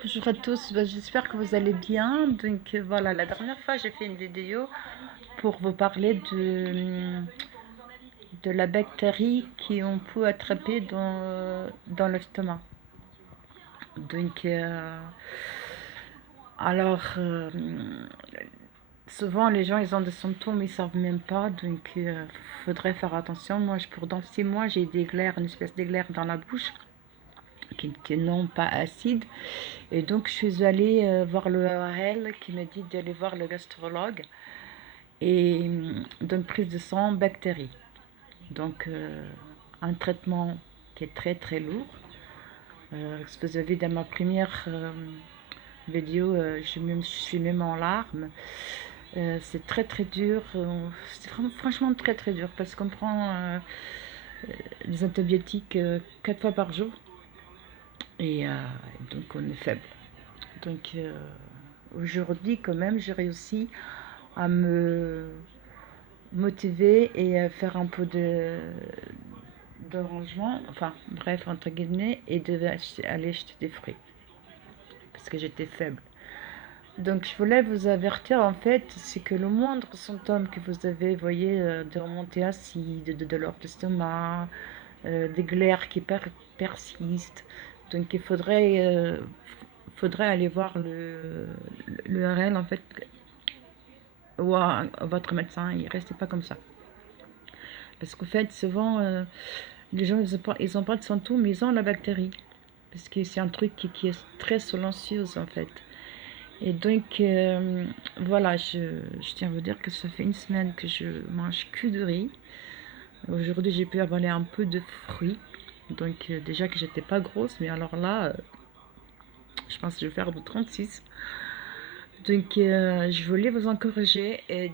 Bonjour à tous, j'espère que vous allez bien. Voilà, la dernière fois j'ai fait une vidéo pour vous parler de la bactérie qu'on peut attraper dans l'estomac. Donc euh, alors, souvent les gens ils ont des symptômes, ils savent même pas, faudrait faire attention. Dans 6 mois j'ai des glaires, une espèce d'éclair dans la bouche qui n'ont pas acide. Et donc, je suis allée voir le ORL qui me dit d'aller voir le gastrologue et d'une prise de sang bactéries. Donc, un traitement qui est très très lourd. Ce que vous avez vu dans ma première vidéo, je suis même en larmes. C'est très très dur. C'est franchement très très dur parce qu'on prend des antibiotiques 4 fois par jour et donc on est faible. Donc aujourd'hui, quand même, j'ai réussi à me motiver et à faire un peu de rangement, enfin bref, entre guillemets, et de aller acheter des fruits parce que j'étais faible. Donc je voulais vous avertir en fait, c'est que le moindre symptôme que vous avez, voyez, de remontée acide, de douleur d'estomac, des glaires qui persistent, donc faudrait aller voir l'URL en fait ou à votre médecin, il restez pas comme ça. Parce qu'en fait, souvent, les gens, ils ont pas de symptômes, mais ils ont la bactérie. Parce que c'est un truc qui est très silencieux, en fait. Et voilà, je tiens à vous dire que ça fait une semaine que je mange que de riz. Aujourd'hui, j'ai pu avaler un peu de fruits. Déjà que j'étais pas grosse, mais alors là, je pense que je vais faire de 36. Je voulais vous encourager et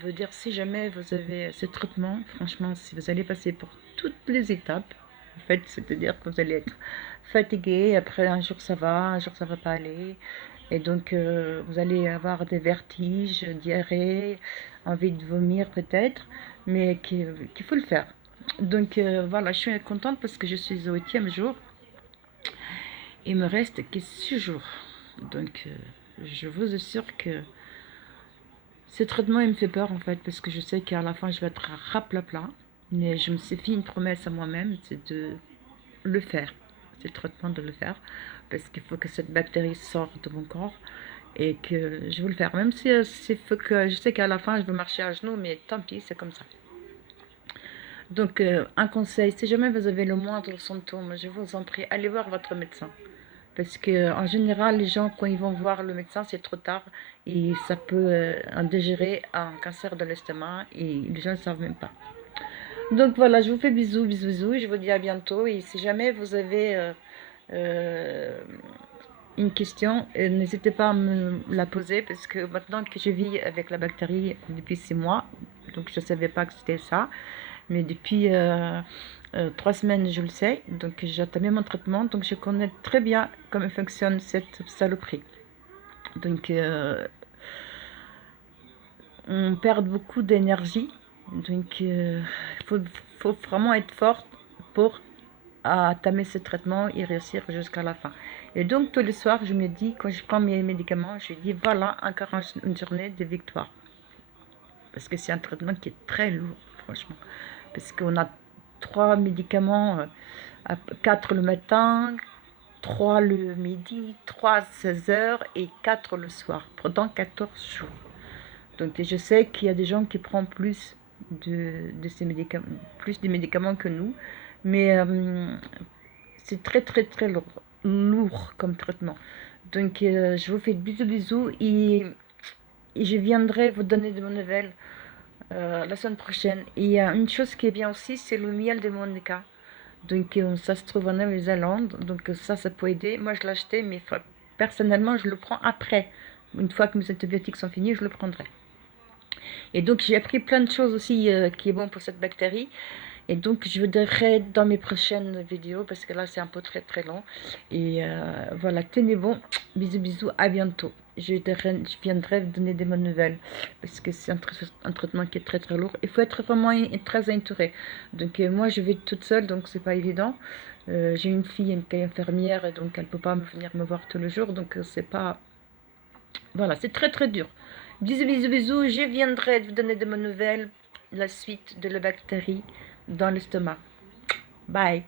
vous dire si jamais vous avez ce traitement, franchement, si vous allez passer pour toutes les étapes, en fait, c'est-à-dire que vous allez être fatigué, après un jour ça va, un jour ça va pas aller, vous allez avoir des vertiges, diarrhée, envie de vomir peut-être, mais qu'il faut le faire. Voilà, je suis contente parce que je suis au 8e jour. Il me reste que 6 jours. Je vous assure que ce traitement, il me fait peur en fait, parce que je sais qu'à la fin, je vais être raplapla. Mais je me suis fait une promesse à moi-même, c'est de le faire. C'est le traitement de le faire, parce qu'il faut que cette bactérie sorte de mon corps et que je veux le faire. Même si faut que je sais qu'à la fin, je vais marcher à genoux, mais tant pis, c'est comme ça. Un conseil, si jamais vous avez le moindre symptôme, je vous en prie, allez voir votre médecin. Parce que en général, les gens, quand ils vont voir le médecin, c'est trop tard et ça peut indégérer un cancer de l'estomac et les gens ne savent même pas. Donc voilà, je vous fais bisous, bisous, bisous. Je vous dis à bientôt. Et si jamais vous avez euh, une question, n'hésitez pas à me la poser parce que maintenant que je vis avec la bactérie depuis 6 mois, donc je ne savais pas que c'était ça, mais depuis 3 semaines, je le sais. Donc j'ai entamé mon traitement, donc je connais très bien comment fonctionne cette saloperie. Donc on perd beaucoup d'énergie. Il faut vraiment être forte pour entamer ce traitement et réussir jusqu'à la fin. Et donc tous les soirs, je me dis, quand je prends mes médicaments, je dis voilà, encore une journée de victoire. Parce que c'est un traitement qui est très lourd, franchement. Parce qu'on a 3 médicaments, 4 le matin, 3 le midi, 3 à 16 heures et 4 le soir, pendant 14 jours. Donc je sais qu'il y a des gens qui prennent de ces médicaments, plus de médicaments que nous, mais c'est très très très lourd comme traitement. Je vous fais bisous bisous et je viendrai vous donner de mes nouvelles la semaine prochaine. Et il y a une chose qui est bien aussi, c'est le miel de Monica. Ça se trouve en Nouvelle-Zélande, ça peut aider. Moi je l'ai acheté, mais personnellement je le prends après. Une fois que mes antibiotiques sont finis, je le prendrai. Et donc j'ai appris plein de choses aussi qui est bon pour cette bactérie. Et donc je vous dirai dans mes prochaines vidéos parce que là c'est un peu très très long. Et voilà, tenez bon, bisous bisous, à bientôt. Je viendrai vous donner des bonnes nouvelles parce que c'est un traitement qui est très très lourd. Il faut être vraiment très entouré. Moi je vais toute seule donc c'est pas évident. J'ai une fille qui est infirmière et donc elle peut pas venir me voir tous les jours, donc c'est pas... Voilà, c'est très très dur. Bisous, bisous, bisous. Je viendrai vous donner de mes nouvelles, la suite de la bactérie dans l'estomac. Bye.